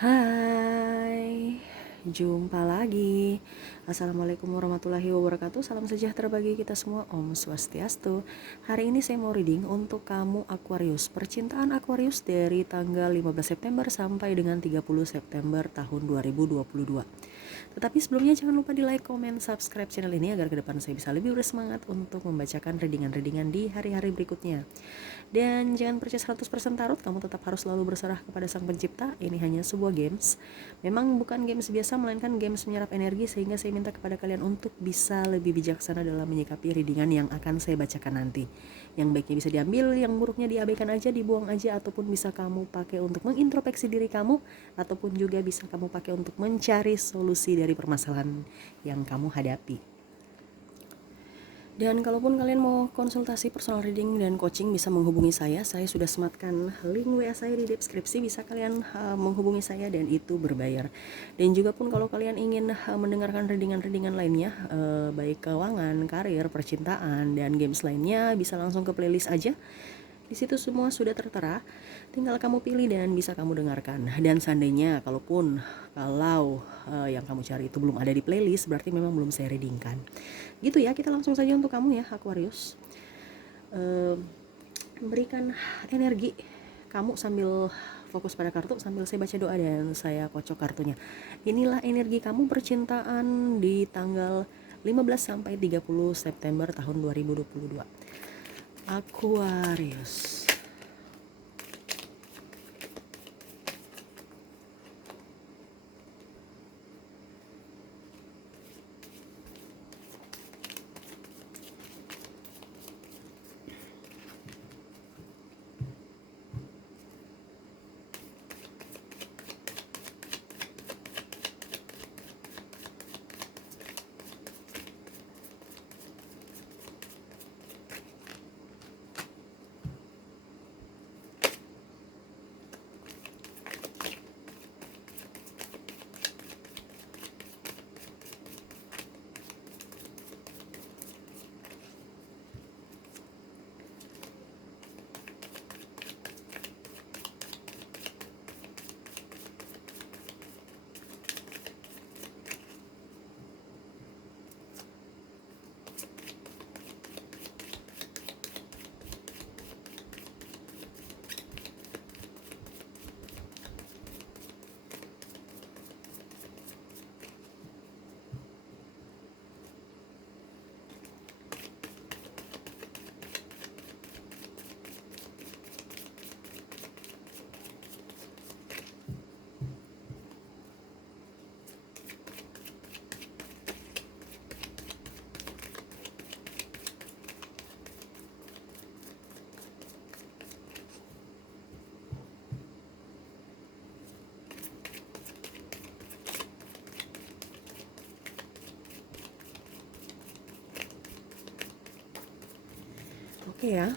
Hai, jumpa lagi. Assalamualaikum warahmatullahi wabarakatuh. Salam sejahtera bagi kita semua. Om Swastiastu. Hari ini saya mau reading untuk kamu Aquarius. Percintaan Aquarius dari tanggal 15 September sampai dengan 30 September tahun 2022. Tetapi sebelumnya jangan lupa di like, comment, subscribe channel ini agar ke depan saya bisa lebih bersemangat untuk membacakan readingan-readingan di hari-hari berikutnya. Dan jangan percaya 100% tarot, kamu tetap harus selalu berserah kepada Sang Pencipta. Ini hanya sebuah games. Memang bukan games biasa, melainkan games menyerap energi, sehingga saya minta kepada kalian untuk bisa lebih bijaksana dalam menyikapi readingan yang akan saya bacakan nanti. Yang baiknya bisa diambil, yang buruknya diabaikan aja, dibuang aja, ataupun bisa kamu pakai untuk mengintrospeksi diri kamu, ataupun juga bisa kamu pakai untuk mencari solusi dari permasalahan yang kamu hadapi. Dan kalaupun kalian mau konsultasi personal reading dan coaching, bisa menghubungi saya. Saya sudah sematkan link WA saya di deskripsi, bisa kalian menghubungi saya dan itu berbayar. Dan juga pun kalau kalian ingin mendengarkan readingan-readingan lainnya, baik keuangan, karir, percintaan, dan games lainnya, bisa langsung ke playlist aja. Di situ semua sudah tertera, tinggal kamu pilih dan bisa kamu dengarkan. Dan seandainya kalau yang kamu cari itu belum ada di playlist, berarti memang belum saya readingkan. Gitu ya, kita langsung saja untuk kamu ya Aquarius. Berikan energi kamu sambil fokus pada kartu, sambil saya baca doa dan saya kocok kartunya. Inilah energi kamu percintaan di tanggal 15 sampai 30 September tahun 2022. Aquarius. Oke ya,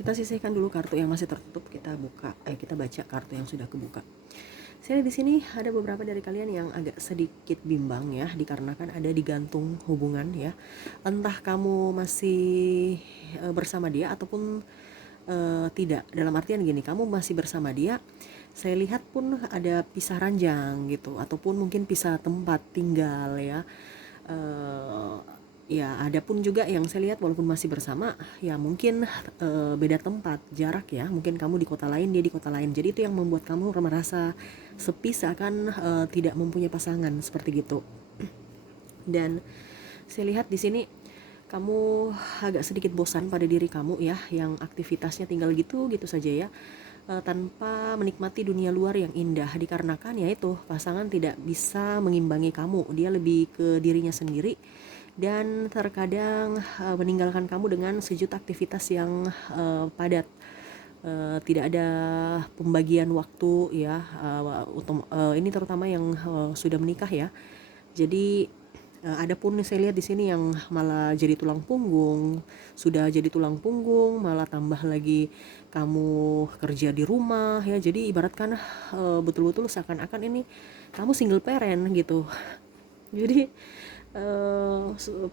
kita sisihkan dulu kartu yang masih tertutup, kita baca kartu yang sudah kebuka. Saya di sini ada beberapa dari kalian yang agak sedikit bimbang ya, dikarenakan ada digantung hubungan ya. Entah kamu masih bersama dia ataupun tidak. Dalam artian gini, kamu masih bersama dia, saya lihat pun ada pisah ranjang gitu, ataupun mungkin pisah tempat tinggal ya. Ya ada pun juga yang saya lihat walaupun masih bersama, ya mungkin beda tempat, jarak ya, mungkin kamu di kota lain, dia di kota lain. Jadi itu yang membuat kamu merasa sepi, seakan tidak mempunyai pasangan seperti gitu. Dan saya lihat di sini kamu agak sedikit bosan pada diri kamu ya, yang aktivitasnya tinggal gitu saja ya, tanpa menikmati dunia luar yang indah, dikarenakan ya itu pasangan tidak bisa mengimbangi kamu, dia lebih ke dirinya sendiri dan terkadang meninggalkan kamu dengan sejuta aktivitas yang padat. Tidak ada pembagian waktu ya, ini terutama yang sudah menikah ya. Jadi ada pun saya lihat di sini yang malah jadi tulang punggung, sudah jadi tulang punggung, malah tambah lagi kamu kerja di rumah ya. Jadi ibaratkan betul-betul seakan-akan ini kamu single parent gitu. Jadi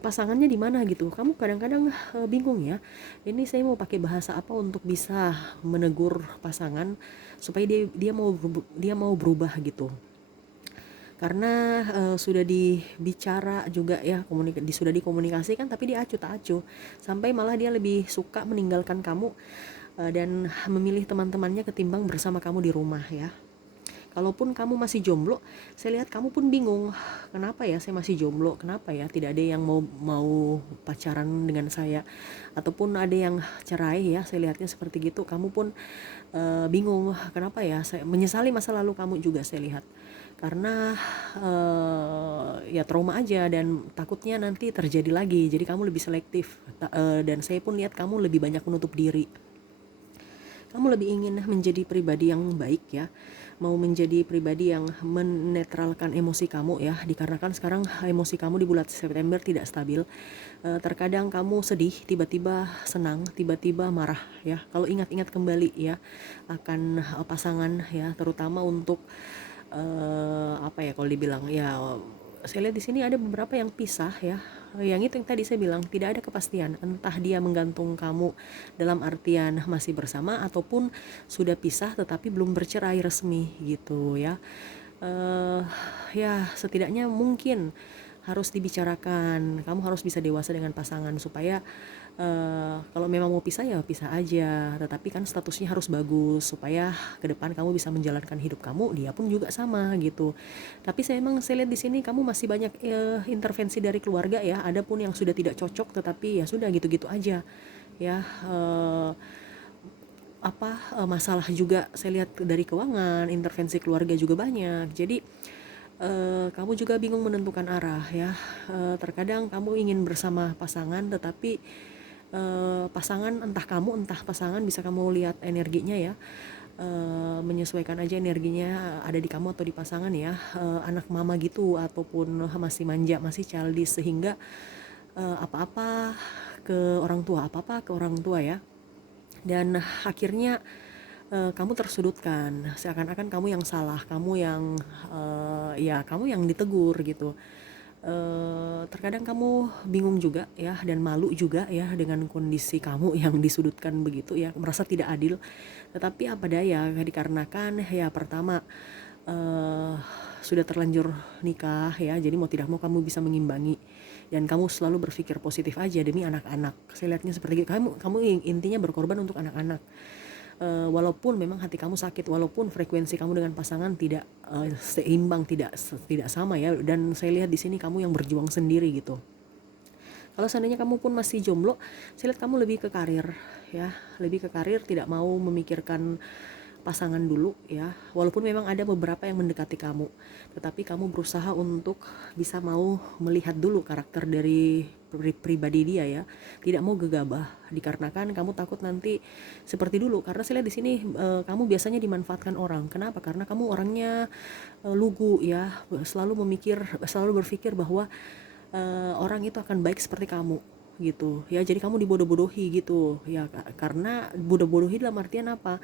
pasangannya di mana gitu. Kamu kadang-kadang bingung ya. Ini saya mau pakai bahasa apa untuk bisa menegur pasangan supaya dia mau berubah gitu. Karena sudah dibicara juga ya, sudah dikomunikasikan tapi dia acuh tak acuh, sampai malah dia lebih suka meninggalkan kamu dan memilih teman-temannya ketimbang bersama kamu di rumah ya. Kalaupun kamu masih jomblo, saya lihat kamu pun bingung, kenapa ya saya masih jomblo, kenapa ya tidak ada yang mau mau pacaran dengan saya, ataupun ada yang cerai ya, saya lihatnya seperti gitu. Kamu pun bingung, kenapa ya, saya menyesali masa lalu kamu juga saya lihat, karena ya trauma aja dan takutnya nanti terjadi lagi, jadi kamu lebih selektif. Dan saya pun lihat kamu lebih banyak menutup diri. Kamu lebih ingin menjadi pribadi yang baik ya, mau menjadi pribadi yang menetralkan emosi kamu ya, dikarenakan sekarang emosi kamu di bulan September tidak stabil. Terkadang kamu sedih, tiba-tiba senang, tiba-tiba marah ya. Kalau ingat-ingat kembali ya akan pasangan ya, terutama untuk apa ya, kalau dibilang ya, saya lihat di sini ada beberapa yang pisah ya. Yang itu yang tadi saya bilang, tidak ada kepastian, entah dia menggantung kamu dalam artian masih bersama ataupun sudah pisah tetapi belum bercerai resmi gitu ya. eh ya setidaknya mungkin harus dibicarakan. Kamu harus bisa dewasa dengan pasangan supaya kalau memang mau pisah ya pisah aja, tetapi kan statusnya harus bagus supaya ke depan kamu bisa menjalankan hidup kamu, dia pun juga sama gitu. Tapi saya lihat di sini kamu masih banyak intervensi dari keluarga ya. Ada pun yang sudah tidak cocok, tetapi ya sudah gitu-gitu aja ya. Masalah juga saya lihat dari keuangan, intervensi keluarga juga banyak. Jadi kamu juga bingung menentukan arah ya. Terkadang kamu ingin bersama pasangan, tetapi pasangan, entah kamu entah pasangan, bisa kamu lihat energinya ya, menyesuaikan aja energinya ada di kamu atau di pasangan ya. Anak mama gitu ataupun masih manja, masih childish, sehingga apa-apa ke orang tua, apa-apa ke orang tua ya, dan akhirnya kamu tersudutkan, seakan-akan kamu yang salah, kamu yang ya kamu yang ditegur gitu. Terkadang kamu bingung juga ya, dan malu juga ya dengan kondisi kamu yang disudutkan begitu ya, merasa tidak adil. Tetapi apa daya, dikarenakan ya pertama eh, sudah terlanjur nikah ya, jadi mau tidak mau kamu bisa mengimbangi, dan kamu selalu berpikir positif aja demi anak-anak. Saya lihatnya seperti itu. Kamu intinya berkorban untuk anak-anak. Walaupun memang hati kamu sakit, walaupun frekuensi kamu dengan pasangan tidak seimbang, tidak sama ya, dan saya lihat di sini kamu yang berjuang sendiri gitu. Kalau seandainya kamu pun masih jomblo, saya lihat kamu lebih ke karir ya, lebih ke karir, tidak mau memikirkan pasangan dulu ya. Walaupun memang ada beberapa yang mendekati kamu, tetapi kamu berusaha untuk bisa mau melihat dulu karakter dari pribadi dia ya, tidak mau gegabah, dikarenakan kamu takut nanti seperti dulu. Karena saya lihat di sini kamu biasanya dimanfaatkan orang. Kenapa? Karena kamu orangnya lugu ya, selalu berpikir bahwa orang itu akan baik seperti kamu gitu ya. Jadi kamu dibodoh-bodohi gitu ya, karena bodoh-bodohi dalam artian apa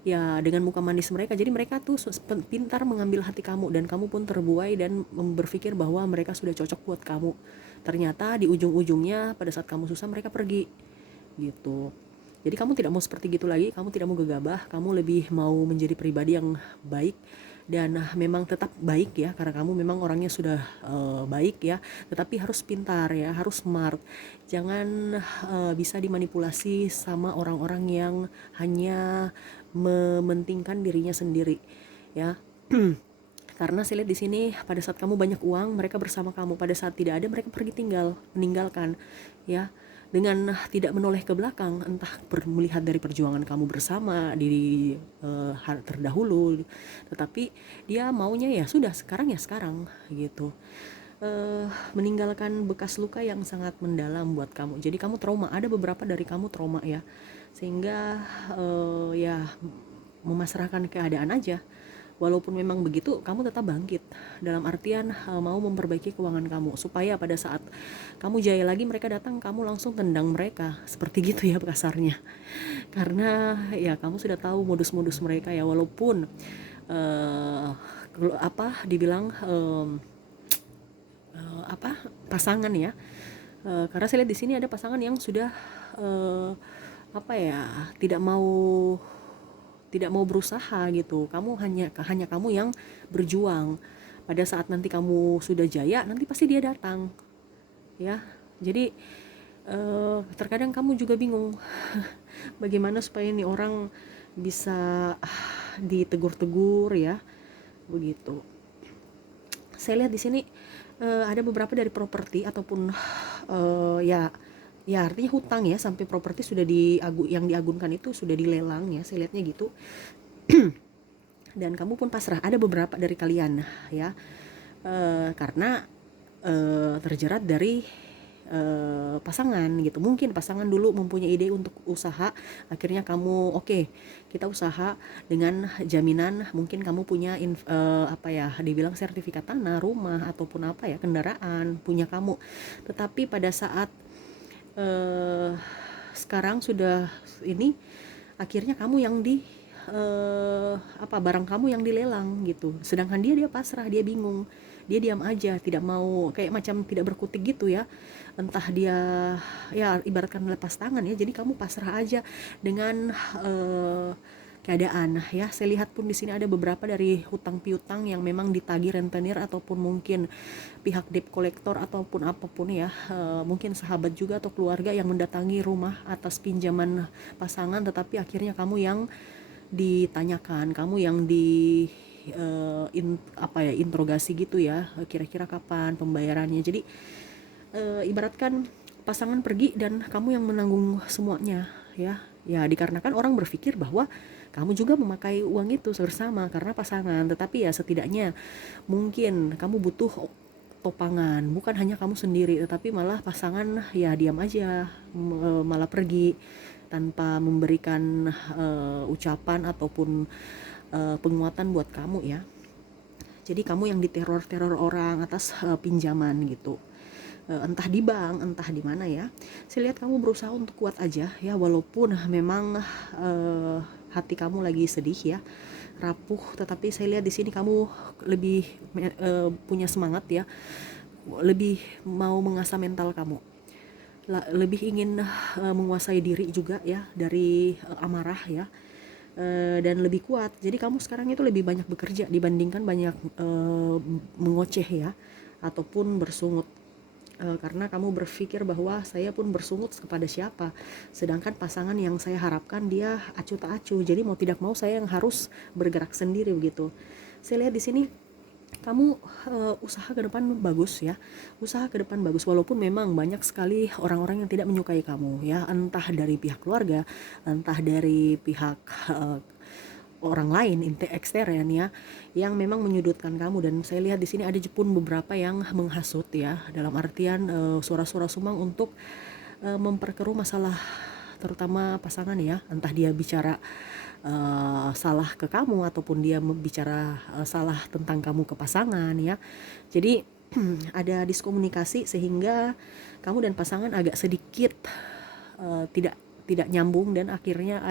ya, dengan muka manis mereka. Jadi mereka tuh pintar mengambil hati kamu, dan kamu pun terbuai dan berpikir bahwa mereka sudah cocok buat kamu. Ternyata di ujung-ujungnya pada saat kamu susah mereka pergi gitu. Jadi kamu tidak mau seperti gitu lagi, kamu tidak mau gegabah, kamu lebih mau menjadi pribadi yang baik, dan memang tetap baik ya, karena kamu memang orangnya sudah baik ya, tetapi harus pintar ya, harus smart. Jangan bisa dimanipulasi sama orang-orang yang hanya mementingkan dirinya sendiri ya. Karena saya lihat di sini pada saat kamu banyak uang mereka bersama kamu, pada saat tidak ada mereka pergi meninggalkan ya, dengan tidak menoleh ke belakang, entah melihat dari perjuangan kamu bersama di terdahulu, tetapi dia maunya ya sudah sekarang ya sekarang gitu. Meninggalkan bekas luka yang sangat mendalam buat kamu. Jadi kamu trauma, ada beberapa dari kamu trauma ya, sehingga ya memasrahkan keadaan aja. Walaupun memang begitu, kamu tetap bangkit. Dalam artian mau memperbaiki keuangan kamu, supaya pada saat kamu jaya lagi mereka datang, kamu langsung tendang mereka. Seperti gitu ya kasarnya. Karena ya kamu sudah tahu modus-modus mereka ya. Walaupun dibilang apa, pasangan ya. Karena saya lihat di sini ada pasangan yang sudah apa ya, tidak mau berusaha gitu. Hanya kamu yang berjuang. Pada saat nanti kamu sudah jaya, nanti pasti dia datang ya. Jadi terkadang kamu juga bingung bagaimana supaya ini orang bisa ditegur-tegur ya, begitu. Saya lihat di sini ada beberapa dari properti ataupun ya artinya hutang ya, sampai properti sudah yang diagunkan itu sudah dilelang ya, saya lihatnya gitu. Dan kamu pun pasrah, ada beberapa dari kalian ya, karena terjerat dari pasangan gitu. Mungkin pasangan dulu mempunyai ide untuk usaha, akhirnya kamu oke, kita usaha dengan jaminan, mungkin kamu punya apa ya, dibilang sertifikat tanah, rumah ataupun apa ya, kendaraan punya kamu. Tetapi pada saat sekarang sudah ini, akhirnya kamu yang barang kamu yang dilelang gitu. Sedangkan dia pasrah, dia bingung, dia diam aja, tidak mau, kayak macam tidak berkutik gitu ya. Entah dia, ya ibaratkan lepas tangan ya. Jadi kamu pasrah aja dengan keadaan ya. Saya lihat pun di sini ada beberapa dari hutang piutang yang memang ditagih rentenir ataupun mungkin pihak debt collector ataupun apapun ya, mungkin sahabat juga atau keluarga yang mendatangi rumah atas pinjaman pasangan, tetapi akhirnya kamu yang ditanyakan, kamu yang interogasi gitu ya, kira-kira kapan pembayarannya. Jadi ibaratkan pasangan pergi dan kamu yang menanggung semuanya ya. Ya dikarenakan orang berpikir bahwa kamu juga memakai uang itu bersama karena pasangan, tetapi ya setidaknya mungkin kamu butuh topangan, bukan hanya kamu sendiri, tetapi malah pasangan ya diam aja, malah pergi tanpa memberikan ucapan ataupun penguatan buat kamu ya. Jadi kamu yang diteror orang atas pinjaman gitu, entah di bank, entah di mana ya. Saya lihat kamu berusaha untuk kuat aja ya, walaupun memang hati kamu lagi sedih ya, rapuh, tetapi saya lihat di sini kamu lebih punya semangat ya, lebih mau mengasah mental kamu, lebih ingin menguasai diri juga ya dari amarah ya, dan lebih kuat. Jadi kamu sekarang itu lebih banyak bekerja dibandingkan banyak mengoceh ya ataupun bersungut, karena kamu berpikir bahwa saya pun bersungut kepada siapa, sedangkan pasangan yang saya harapkan dia acuh tak acuh, jadi mau tidak mau saya yang harus bergerak sendiri begitu. Saya lihat di sini kamu usaha ke depan bagus ya, usaha ke depan bagus, walaupun memang banyak sekali orang-orang yang tidak menyukai kamu ya, entah dari pihak keluarga, entah dari pihak orang lain ekstern ya, yang memang menyudutkan kamu. Dan saya lihat di sini ada pun beberapa yang menghasut ya, dalam artian suara-suara sumang untuk memperkeruh masalah, terutama pasangan ya, entah dia bicara salah ke kamu ataupun dia bicara salah tentang kamu ke pasangan ya. Jadi ada diskomunikasi sehingga kamu dan pasangan agak sedikit tidak tidak nyambung, dan akhirnya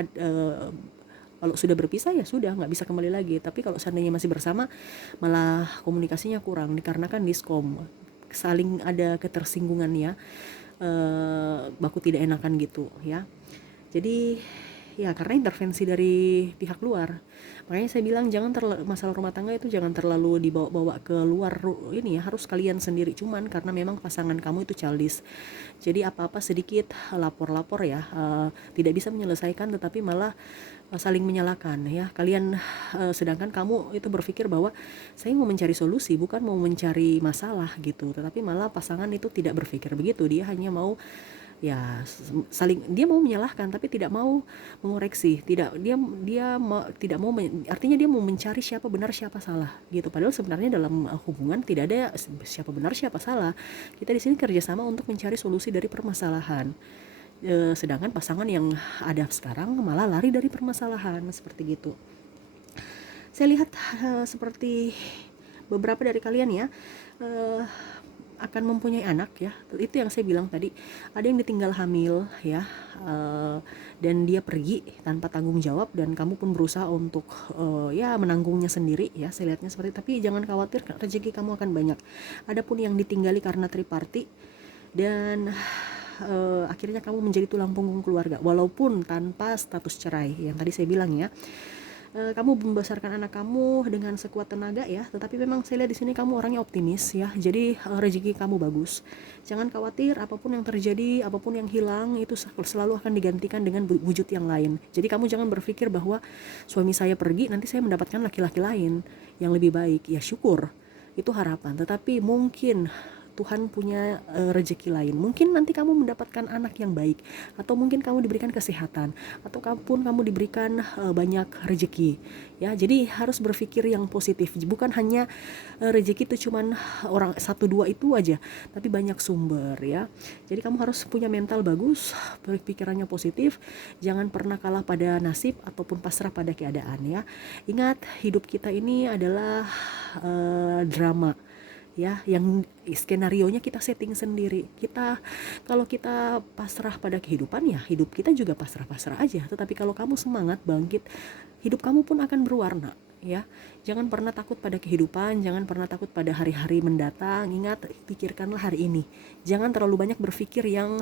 kalau sudah berpisah ya sudah, nggak bisa kembali lagi. Tapi kalau seandainya masih bersama, malah komunikasinya kurang dikarenakan diskom, saling ada ketersinggungan ya, baku tidak enakan gitu ya. Jadi ya karena intervensi dari pihak luar, makanya saya bilang jangan masalah rumah tangga itu jangan terlalu dibawa-bawa ke luar ini ya, harus kalian sendiri. Cuman karena memang pasangan kamu itu childish, jadi apa-apa sedikit lapor-lapor ya, tidak bisa menyelesaikan, tetapi malah saling menyalahkan ya kalian. Sedangkan kamu itu berpikir bahwa saya mau mencari solusi, bukan mau mencari masalah gitu, tetapi malah pasangan itu tidak berpikir begitu. Dia hanya mau ya saling, dia mau menyalahkan tapi tidak mau mengoreksi, tidak mau artinya dia mau mencari siapa benar siapa salah gitu. Padahal sebenarnya dalam hubungan tidak ada siapa benar siapa salah, kita di sini kerjasama untuk mencari solusi dari permasalahan. Sedangkan pasangan yang ada sekarang malah lari dari permasalahan seperti gitu. Saya lihat seperti beberapa dari kalian ya, akan mempunyai anak ya, itu yang saya bilang tadi, ada yang ditinggal hamil ya, dan dia pergi tanpa tanggung jawab, dan kamu pun berusaha untuk ya menanggungnya sendiri ya, saya lihatnya seperti itu. Tapi jangan khawatir, rezeki kamu akan banyak. Adapun yang ditinggali karena triparty dan akhirnya kamu menjadi tulang punggung keluarga walaupun tanpa status cerai yang tadi saya bilang ya. Kamu membesarkan anak kamu dengan sekuat tenaga ya, tetapi memang saya lihat di sini kamu orangnya optimis ya, jadi rezeki kamu bagus. Jangan khawatir, apapun yang terjadi, apapun yang hilang itu selalu akan digantikan dengan wujud yang lain. Jadi kamu jangan berpikir bahwa suami saya pergi nanti saya mendapatkan laki-laki lain yang lebih baik. Ya syukur, itu harapan, tetapi mungkin Tuhan punya rezeki lain. Mungkin nanti kamu mendapatkan anak yang baik, atau mungkin kamu diberikan kesehatan, atau kamu diberikan banyak rezeki. Ya, jadi harus berpikir yang positif. Bukan hanya rezeki itu cuman orang satu dua itu aja, tapi banyak sumber ya. Jadi kamu harus punya mental bagus, berpikirannya positif, jangan pernah kalah pada nasib ataupun pasrah pada keadaan ya. Ingat, hidup kita ini adalah drama ya, yang skenarionya kita setting sendiri. Kalau kita pasrah pada kehidupan ya hidup kita juga pasrah-pasrah aja. Tetapi kalau kamu semangat bangkit, hidup kamu pun akan berwarna ya. Jangan pernah takut pada kehidupan, jangan pernah takut pada hari-hari mendatang. Ingat, pikirkanlah hari ini. Jangan terlalu banyak berpikir yang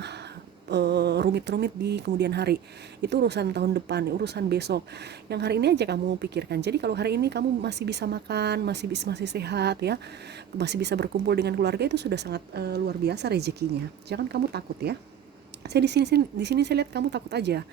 rumit-rumit di kemudian hari. Itu urusan tahun depan, urusan besok. Yang hari ini aja kamu pikirkan. Jadi kalau hari ini kamu masih bisa makan, masih sehat ya, masih bisa berkumpul dengan keluarga, itu sudah sangat luar biasa rezekinya. Jangan kamu takut ya. Saya di sini saya lihat kamu takut aja.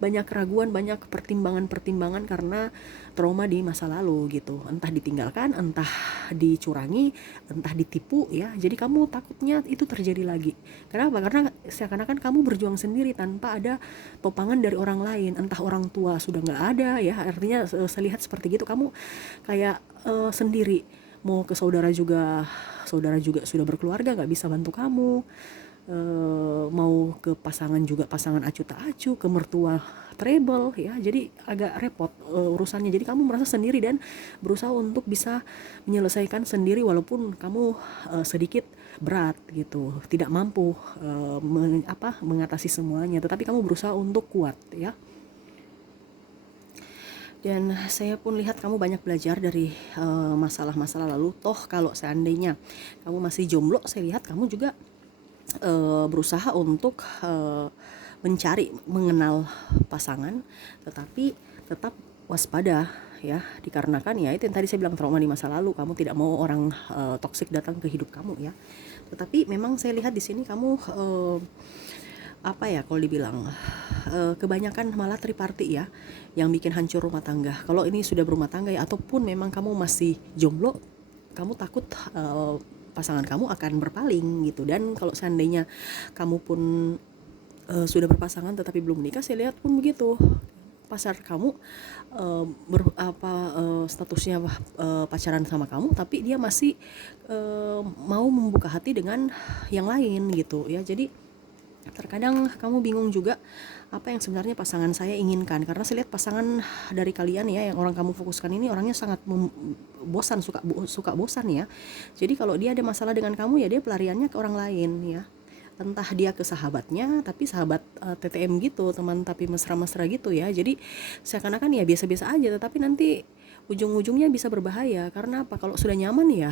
Banyak keraguan, banyak pertimbangan karena trauma di masa lalu gitu. Entah ditinggalkan, entah dicurangi, entah ditipu ya. Jadi kamu takutnya itu terjadi lagi. Kenapa? Karena seakan-akan kamu berjuang sendiri tanpa ada topangan dari orang lain. Entah orang tua sudah nggak ada ya. Artinya saya lihat seperti gitu, kamu kayak sendiri. Mau ke saudara juga sudah berkeluarga, nggak bisa bantu kamu. Mau ke pasangan juga, pasangan acuh tak acuh, ke mertua treble ya, jadi agak repot urusannya. Jadi kamu merasa sendiri dan berusaha untuk bisa menyelesaikan sendiri, walaupun kamu sedikit berat gitu, tidak mampu mengatasi semuanya, tetapi kamu berusaha untuk kuat ya. Dan saya pun lihat kamu banyak belajar dari masalah-masalah lalu. Toh kalau seandainya kamu masih jomblo, saya lihat kamu juga berusaha untuk mencari, mengenal pasangan, tetapi tetap waspada ya, dikarenakan ya itu yang tadi saya bilang, trauma di masa lalu. Kamu tidak mau orang toksik datang ke hidup kamu ya. Tetapi memang saya lihat di sini kamu kalau dibilang kebanyakan malah triparty ya, yang bikin hancur rumah tangga. Kalau ini sudah berumah tangga ya, ataupun memang kamu masih jomblo, kamu takut pasangan kamu akan berpaling gitu. Dan kalau seandainya kamu pun sudah berpasangan tetapi belum menikah, saya lihat pun begitu. Pasar kamu statusnya pacaran sama kamu, tapi dia masih mau membuka hati dengan yang lain gitu ya. Jadi terkadang kamu bingung juga apa yang sebenarnya pasangan saya inginkan, karena saya lihat pasangan dari kalian ya, yang orang kamu fokuskan ini orangnya sangat bosan, suka bosan ya. Jadi kalau dia ada masalah dengan kamu ya dia pelariannya ke orang lain ya, entah dia ke sahabatnya, tapi sahabat TTM gitu, teman tapi mesra-mesra gitu ya. Jadi seakan-akan ya biasa-biasa aja, tetapi nanti ujung-ujungnya bisa berbahaya. Karena apa? Kalau sudah nyaman ya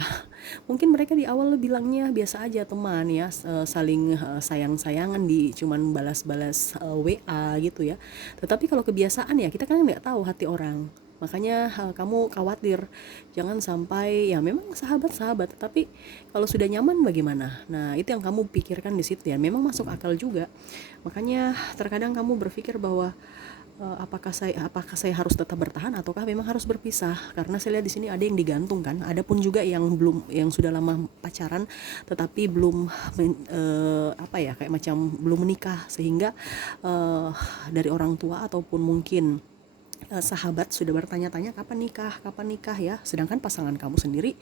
mungkin mereka di awal bilangnya biasa aja, teman ya, saling sayang-sayangan, di cuman balas-balas WA gitu ya. Tetapi kalau kebiasaan ya kita kan nggak tahu hati orang. Makanya kamu khawatir jangan sampai, ya memang sahabat-sahabat, tetapi kalau sudah nyaman bagaimana? Nah itu yang kamu pikirkan di situ ya. Memang masuk akal juga. Makanya terkadang kamu berpikir bahwa apakah saya harus tetap bertahan ataukah memang harus berpisah? Karena saya lihat di sini ada yang digantung kan, ada pun juga yang sudah lama pacaran tetapi belum kayak macam belum menikah, sehingga dari orang tua ataupun mungkin sahabat sudah bertanya-tanya kapan nikah ya, sedangkan pasangan kamu sendiri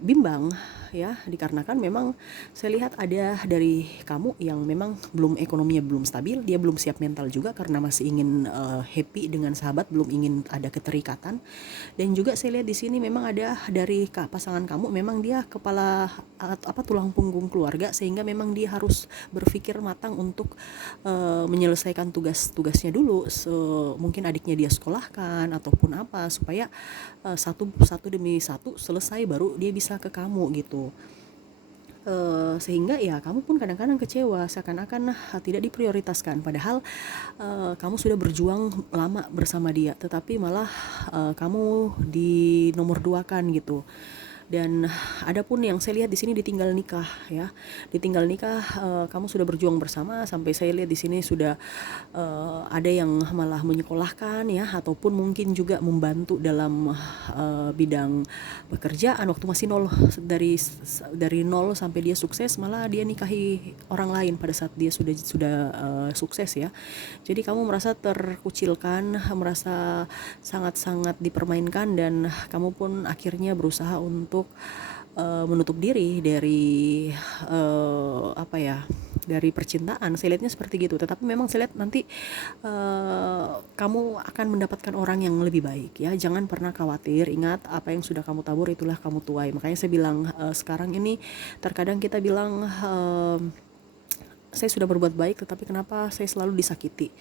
bimbang ya, dikarenakan memang saya lihat ada dari kamu yang memang belum, ekonominya belum stabil, dia belum siap mental juga karena masih ingin happy dengan sahabat, belum ingin ada keterikatan. Dan juga saya lihat di sini memang ada dari pasangan kamu, memang dia kepala tulang punggung keluarga, sehingga memang dia harus berpikir matang untuk menyelesaikan tugas-tugasnya dulu. Mungkin adiknya dia sekolahkan ataupun apa, supaya satu demi satu selesai baru dia bisa ke kamu gitu. Sehingga ya kamu pun kadang-kadang kecewa, seakan-akan tidak diprioritaskan, padahal kamu sudah berjuang lama bersama dia, tetapi malah kamu di nomor dua kan gitu. Dan ada pun yang saya lihat di sini ditinggal nikah ya, ditinggal nikah, kamu sudah berjuang bersama, sampai saya lihat di sini sudah ada yang malah menyekolahkan ya, ataupun mungkin juga membantu dalam bidang pekerjaan waktu masih nol, dari nol sampai dia sukses, malah dia nikahi orang lain pada saat dia sudah sukses ya. Jadi kamu merasa terkucilkan, merasa sangat-sangat dipermainkan, dan kamu pun akhirnya berusaha untuk menutup diri dari dari percintaan. Saya lihatnya seperti gitu. Tetapi memang saya lihat nanti kamu akan mendapatkan orang yang lebih baik ya. Jangan pernah khawatir. Ingat, apa yang sudah kamu tabur itulah kamu tuai. Makanya saya bilang sekarang ini terkadang kita bilang saya sudah berbuat baik, tetapi kenapa saya selalu disakiti?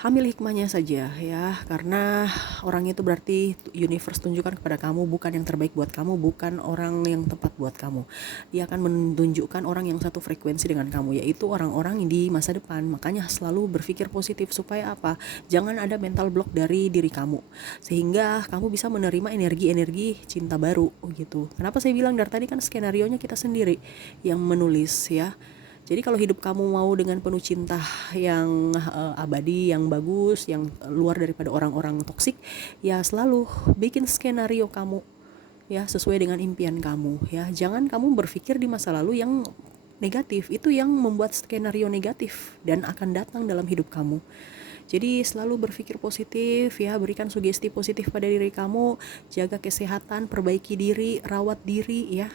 Ambil hikmahnya saja ya, karena orang itu berarti universe tunjukkan kepada kamu bukan yang terbaik buat kamu, bukan orang yang tepat buat kamu. Dia akan menunjukkan orang yang satu frekuensi dengan kamu, yaitu orang-orang di masa depan. Makanya selalu berpikir positif, supaya apa? Jangan ada mental block dari diri kamu, sehingga kamu bisa menerima energi-energi cinta baru gitu. Kenapa saya bilang dari tadi, kan skenarionya kita sendiri yang menulis ya. Jadi kalau hidup kamu mau dengan penuh cinta yang abadi, yang bagus, yang luar daripada orang-orang toksik, ya selalu bikin skenario kamu ya sesuai dengan impian kamu ya. Jangan kamu berpikir di masa lalu yang negatif, itu yang membuat skenario negatif dan akan datang dalam hidup kamu. Jadi selalu berpikir positif ya, berikan sugesti positif pada diri kamu, jaga kesehatan, perbaiki diri, rawat diri ya.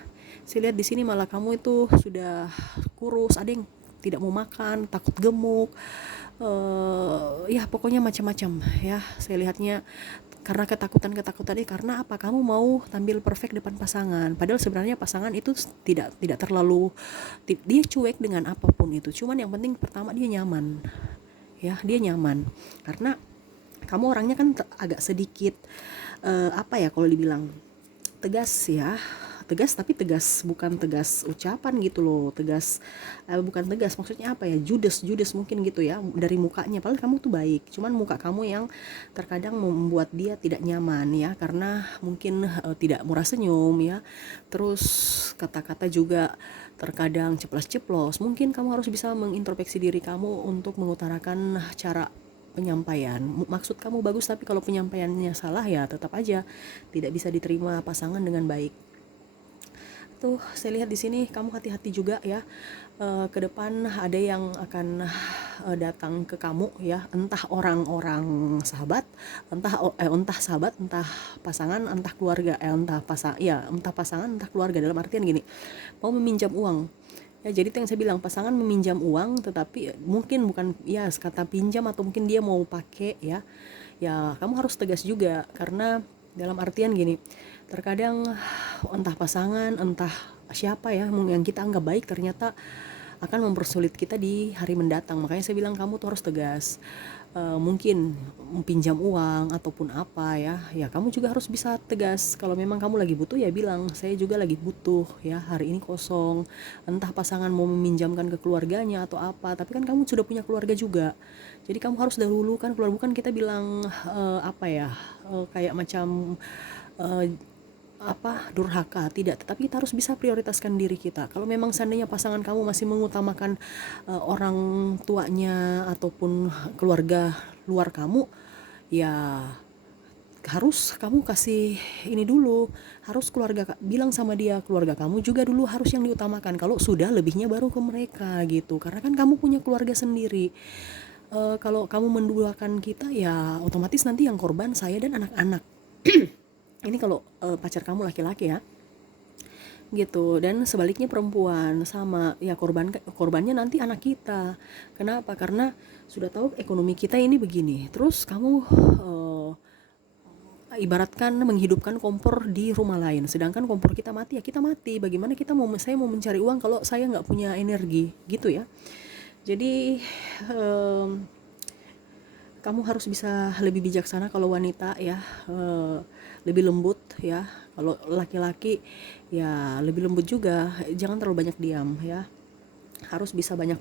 Saya lihat di sini malah kamu itu sudah kurus, ada yang tidak mau makan, takut gemuk, ya pokoknya macam-macam ya. Saya lihatnya karena ketakutan ini, karena apa? Kamu mau tampil perfect depan pasangan, padahal sebenarnya pasangan itu tidak terlalu, dia cuek dengan apapun itu. Cuman yang penting pertama dia nyaman ya, dia nyaman karena kamu orangnya kan agak sedikit kalau dibilang tegas ya, tegas, tapi tegas bukan tegas ucapan gitu loh, tegas bukan tegas, maksudnya apa ya, judes mungkin gitu ya dari mukanya, padahal kamu tuh baik, cuman muka kamu yang terkadang membuat dia tidak nyaman ya, karena mungkin tidak murah senyum ya, terus kata-kata juga terkadang ceplos-ceplos. Mungkin kamu harus bisa mengintrospeksi diri kamu untuk mengutarakan cara penyampaian. Maksud kamu bagus, tapi kalau penyampaiannya salah ya tetap aja tidak bisa diterima pasangan dengan baik. Tuh saya lihat di sini kamu hati-hati juga ya. Ke depan ada yang akan datang ke kamu ya, entah orang-orang sahabat, entah sahabat, entah pasangan, entah keluarga, entah pasangan, entah keluarga. Dalam artian gini, mau meminjam uang. Ya, jadi itu yang saya bilang, pasangan meminjam uang, tetapi mungkin bukan ya kata pinjam, atau mungkin dia mau pakai ya. Ya, kamu harus tegas juga, karena dalam artian gini, terkadang entah pasangan, entah siapa ya yang kita anggap baik, ternyata akan mempersulit kita di hari mendatang. Makanya saya bilang kamu tuh harus tegas. Mungkin pinjam uang ataupun apa ya kamu juga harus bisa tegas. Kalau memang kamu lagi butuh ya bilang, saya juga lagi butuh ya, hari ini kosong. Entah pasangan mau meminjamkan ke keluarganya atau apa, tapi kan kamu sudah punya keluarga juga, jadi kamu harus dahulukan keluarga. Bukan kita bilang kayak macam durhaka, tidak, tetapi kita harus bisa prioritaskan diri kita. Kalau memang seandainya pasangan kamu masih mengutamakan orang tuanya ataupun keluarga luar kamu, ya harus kamu kasih ini dulu, harus bilang sama dia, keluarga kamu juga dulu harus yang diutamakan. Kalau sudah lebihnya baru ke mereka gitu, karena kan kamu punya keluarga sendiri. Kalau kamu menduakan kita, ya otomatis nanti yang korban saya dan anak-anak. Ini kalau pacar kamu laki-laki ya. gitu. Dan sebaliknya perempuan sama ya, korbannya nanti anak kita. Kenapa? Karena sudah tahu ekonomi kita ini begini, terus kamu eh, ibaratkan menghidupkan kompor di rumah lain, sedangkan kompor kita mati, ya kita mati. Bagaimana saya mau mencari uang kalau saya nggak punya energi, gitu ya. Jadi em, kamu harus bisa lebih bijaksana kalau wanita ya, lebih lembut ya. Kalau laki-laki ya lebih lembut juga, jangan terlalu banyak diam ya, harus bisa banyak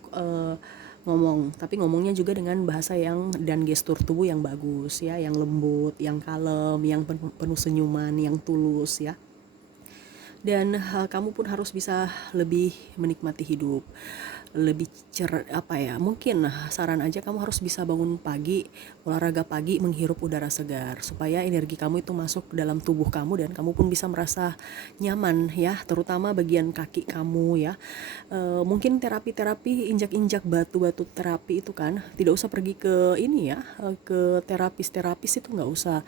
ngomong, tapi ngomongnya juga dengan bahasa yang dan gestur tubuh yang bagus ya, yang lembut, yang kalem, yang penuh senyuman, yang tulus ya. Dan kamu pun harus bisa lebih menikmati hidup, lebih apa ya, mungkin saran aja, kamu harus bisa bangun pagi, olahraga pagi, menghirup udara segar supaya energi kamu itu masuk ke dalam tubuh kamu dan kamu pun bisa merasa nyaman ya, terutama bagian kaki kamu ya. Mungkin terapi-terapi injak-injak batu-batu terapi itu kan tidak usah pergi ke ini ya, ke terapis itu nggak usah,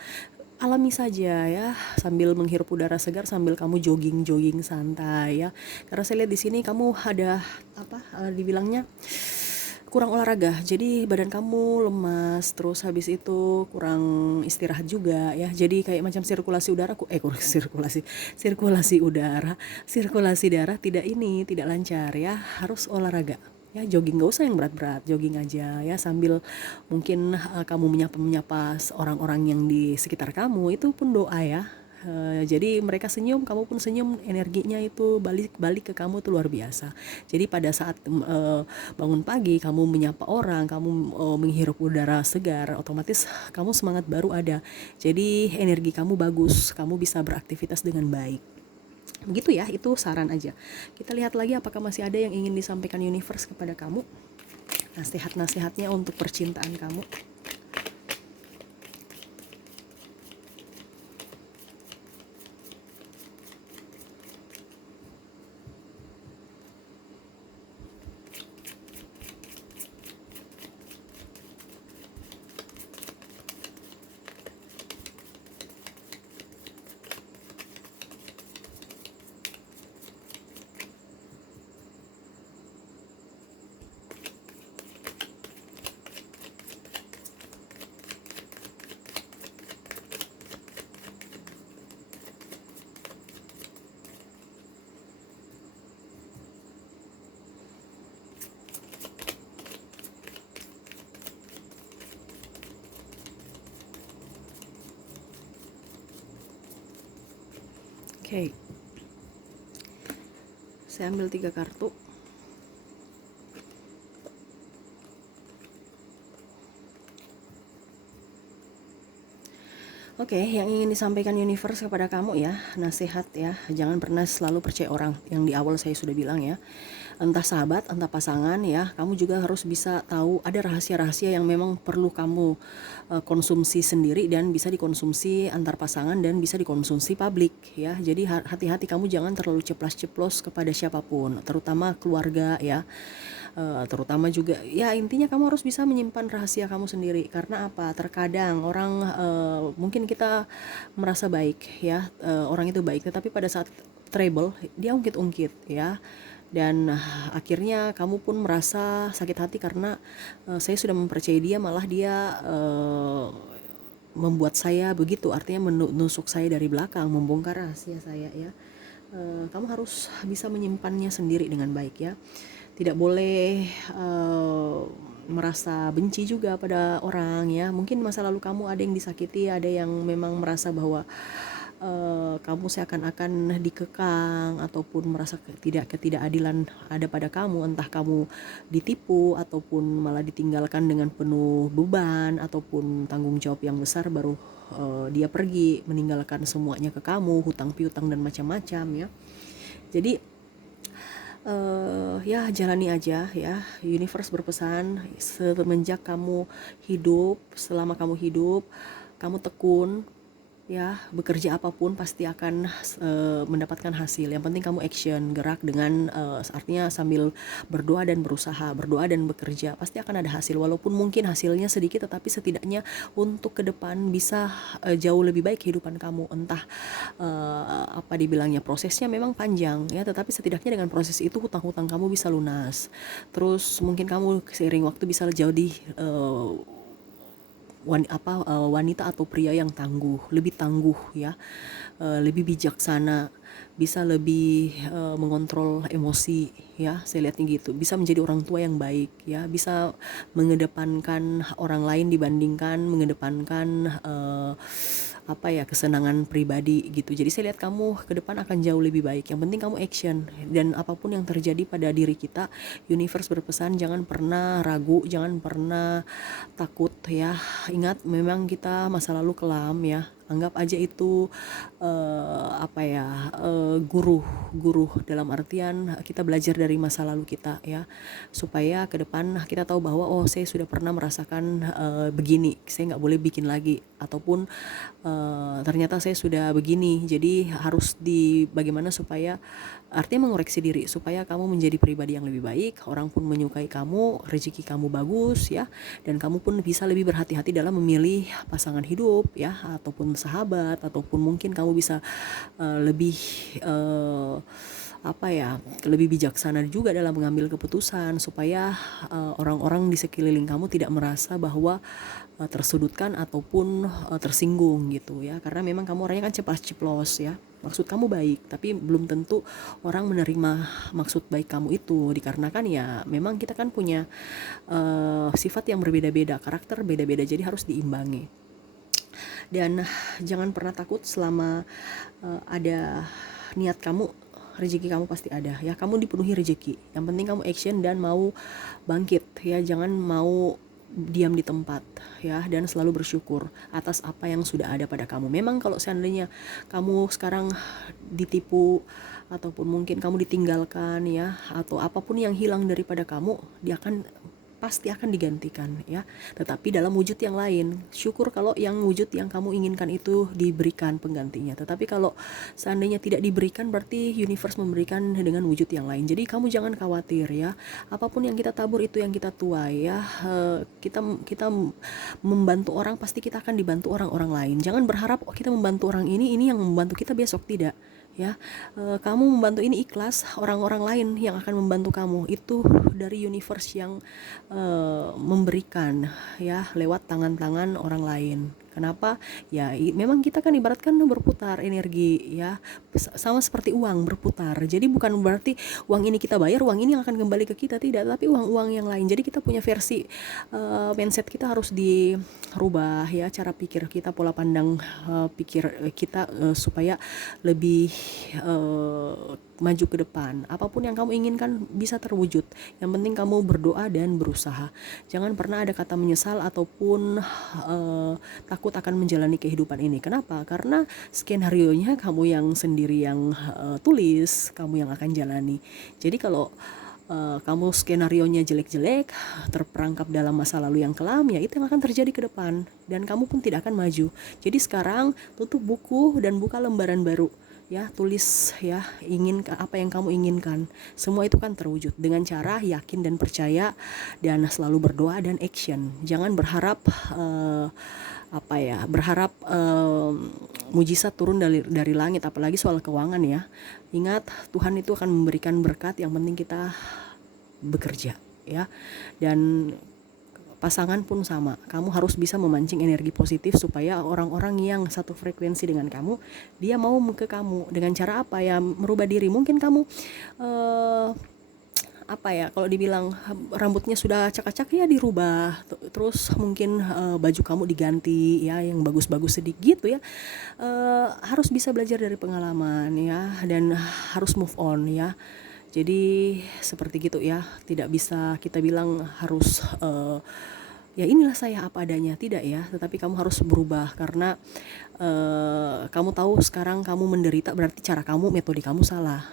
alami saja ya, sambil menghirup udara segar, sambil kamu jogging santai ya. Karena saya lihat di sini kamu ada apa, dibilangnya kurang olahraga, jadi badan kamu lemas, terus habis itu kurang istirahat juga ya, jadi kayak macam sirkulasi udara kurang sirkulasi darah tidak lancar ya, harus olahraga ya. Jogging, nggak usah yang berat-berat, jogging aja ya, sambil mungkin kamu menyapa orang-orang yang di sekitar kamu, itu pun doa ya. Jadi mereka senyum, kamu pun senyum, energinya itu balik ke kamu tuh luar biasa. Jadi pada saat bangun pagi, kamu menyapa orang, kamu menghirup udara segar, otomatis kamu semangat baru ada. Jadi energi kamu bagus, kamu bisa beraktivitas dengan baik. Begitu ya, itu saran aja. Kita lihat lagi apakah masih ada yang ingin disampaikan universe kepada kamu. Nasihat-nasihatnya untuk percintaan kamu. Oke, saya ambil 3 kartu. Oke, yang ingin disampaikan universe kepada kamu ya, nasihat ya, jangan pernah selalu percaya orang, yang di awal saya sudah bilang ya. Entah sahabat, entah pasangan ya, kamu juga harus bisa tahu ada rahasia-rahasia yang memang perlu kamu konsumsi sendiri dan bisa dikonsumsi antar pasangan dan bisa dikonsumsi publik ya. Jadi hati-hati, kamu jangan terlalu ceplas-ceplos kepada siapapun, terutama keluarga ya. Terutama juga ya, intinya kamu harus bisa menyimpan rahasia kamu sendiri. Karena apa? Terkadang orang mungkin kita merasa baik ya, orang itu baik, tetapi pada saat trouble dia ungkit-ungkit ya, dan akhirnya kamu pun merasa sakit hati karena saya sudah mempercayai dia, malah dia membuat saya begitu, artinya menusuk saya dari belakang, membongkar rahasia saya ya. Kamu harus bisa menyimpannya sendiri dengan baik ya. Tidak boleh merasa benci juga pada orang ya. Mungkin masa lalu kamu ada yang disakiti, ada yang memang merasa bahwa kamu seakan-akan dikekang ataupun merasa ketidakadilan ada pada kamu, entah kamu ditipu ataupun malah ditinggalkan dengan penuh beban ataupun tanggung jawab yang besar, baru dia pergi meninggalkan semuanya ke kamu, hutang piutang dan macam-macam ya. Jadi ya jalani aja ya. Universe berpesan, semenjak kamu hidup, selama kamu hidup, kamu tekun, ya. Bekerja apapun pasti akan mendapatkan hasil. Yang penting kamu action, gerak dengan artinya sambil berdoa dan berusaha, berdoa dan bekerja, pasti akan ada hasil. Walaupun mungkin hasilnya sedikit, tetapi setidaknya untuk ke depan bisa jauh lebih baik kehidupan kamu. Entah apa dibilangnya, prosesnya memang panjang ya, tetapi setidaknya dengan proses itu hutang-hutang kamu bisa lunas. Terus mungkin kamu seiring waktu bisa jadi wanita atau pria yang lebih tangguh ya, lebih bijaksana, bisa lebih mengontrol emosi ya, saya lihatnya gitu. Bisa menjadi orang tua yang baik ya, bisa mengedepankan orang lain dibandingkan mengedepankan kesenangan pribadi gitu. Jadi saya lihat kamu ke depan akan jauh lebih baik. Yang penting kamu action, dan apapun yang terjadi pada diri kita, universe berpesan jangan pernah ragu, jangan pernah takut ya. Ingat, memang kita masa lalu kelam ya. Anggap aja itu guru dalam artian kita belajar dari masa lalu kita ya, supaya ke depan kita tahu bahwa oh, saya sudah pernah merasakan begini, saya nggak boleh bikin lagi. Ataupun ternyata saya sudah begini, jadi harus bagaimana supaya, artinya mengoreksi diri supaya kamu menjadi pribadi yang lebih baik, orang pun menyukai kamu, rezeki kamu bagus ya, dan kamu pun bisa lebih berhati-hati dalam memilih pasangan hidup ya, ataupun sahabat, ataupun mungkin kamu bisa lebih uh, lebih bijaksana juga dalam mengambil keputusan, supaya orang-orang di sekeliling kamu tidak merasa bahwa tersudutkan ataupun tersinggung gitu ya, karena memang kamu orangnya kan cepat ceplos ya, maksud kamu baik, tapi belum tentu orang menerima maksud baik kamu itu, dikarenakan ya memang kita kan punya sifat yang berbeda-beda, karakter beda-beda, jadi harus diimbangi. Dan jangan pernah takut selama ada niat kamu, rezeki kamu pasti ada ya. Kamu dipenuhi rezeki, yang penting kamu action dan mau bangkit ya, jangan mau diam di tempat ya, dan selalu bersyukur atas apa yang sudah ada pada kamu. Memang kalau seandainya kamu sekarang ditipu, ataupun mungkin kamu ditinggalkan ya, atau apapun yang hilang daripada kamu, dia pasti akan digantikan ya, tetapi dalam wujud yang lain. Syukur kalau yang wujud yang kamu inginkan itu diberikan penggantinya, tetapi kalau seandainya tidak diberikan, berarti universe memberikan dengan wujud yang lain. Jadi kamu jangan khawatir ya, apapun yang kita tabur itu yang kita tuai ya. Kita membantu orang, pasti kita akan dibantu orang-orang lain. Jangan berharap kita membantu orang ini yang membantu kita besok, tidak ya. Kamu membantu ini ikhlas, orang-orang lain yang akan membantu kamu itu dari universe yang memberikan ya, lewat tangan-tangan orang lain. Kenapa? Ya memang kita kan ibaratkan berputar energi ya, sama seperti uang berputar. Jadi bukan berarti uang ini kita bayar, uang ini yang akan kembali ke kita, tidak, tapi uang-uang yang lain. Jadi kita punya versi mindset kita harus dirubah ya, cara pikir kita, pola pandang pikir kita, supaya lebih maju ke depan. Apapun yang kamu inginkan bisa terwujud. Yang penting kamu berdoa dan berusaha. Jangan pernah ada kata menyesal ataupun takut akan menjalani kehidupan ini. Kenapa? Karena skenario-nya kamu yang sendiri yang tulis, kamu yang akan jalani. Jadi kalau kamu skenarionya jelek-jelek, terperangkap dalam masa lalu yang kelam, ya itu yang akan terjadi ke depan, dan kamu pun tidak akan maju. Jadi sekarang tutup buku dan buka lembaran baru ya, tulis ya, apa yang kamu inginkan, semua itu kan terwujud dengan cara yakin dan percaya, dan selalu berdoa dan action. Jangan berharap mujizat turun dari langit, apalagi soal keuangan ya. Ingat, Tuhan itu akan memberikan berkat, yang penting kita bekerja ya. Dan pasangan pun sama, kamu harus bisa memancing energi positif supaya orang-orang yang satu frekuensi dengan kamu, dia mau ke kamu. Dengan cara apa ya? Merubah diri. Mungkin kamu kalau dibilang rambutnya sudah acak-acak ya dirubah, terus mungkin baju kamu diganti ya, yang bagus-bagus sedikit gitu ya. Harus bisa belajar dari pengalaman ya, dan harus move on ya. Jadi seperti gitu ya, tidak bisa kita bilang harus ya inilah saya apa adanya, tidak ya, tetapi kamu harus berubah. Karena kamu tahu sekarang kamu menderita, berarti cara kamu, metode kamu salah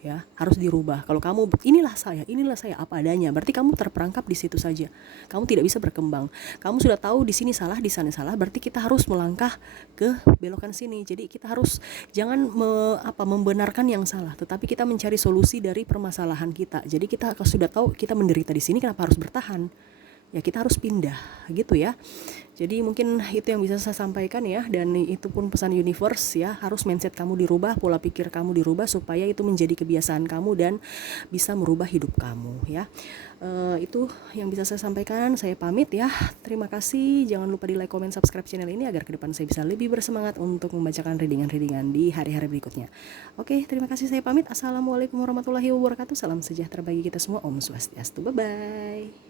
ya, harus dirubah. Kalau kamu inilah saya apa adanya, berarti kamu terperangkap di situ saja. Kamu tidak bisa berkembang. Kamu sudah tahu di sini salah, di sana salah, berarti kita harus melangkah ke belokan sini. Jadi kita harus jangan membenarkan yang salah, tetapi kita mencari solusi dari permasalahan kita. Jadi kita sudah tahu kita menderita di sini, kenapa harus bertahan? Ya kita harus pindah gitu ya. Jadi mungkin itu yang bisa saya sampaikan ya, dan itu pun pesan universe ya, harus mindset kamu dirubah, pola pikir kamu dirubah supaya itu menjadi kebiasaan kamu dan bisa merubah hidup kamu ya. Itu yang bisa saya sampaikan. Saya pamit ya. Terima kasih. Jangan lupa di like, comment, subscribe channel ini agar ke depan saya bisa lebih bersemangat untuk membacakan readingan-readingan di hari-hari berikutnya. Oke, terima kasih, saya pamit. Assalamualaikum warahmatullahi wabarakatuh. Salam sejahtera bagi kita semua. Om Swastiastu. Bye bye.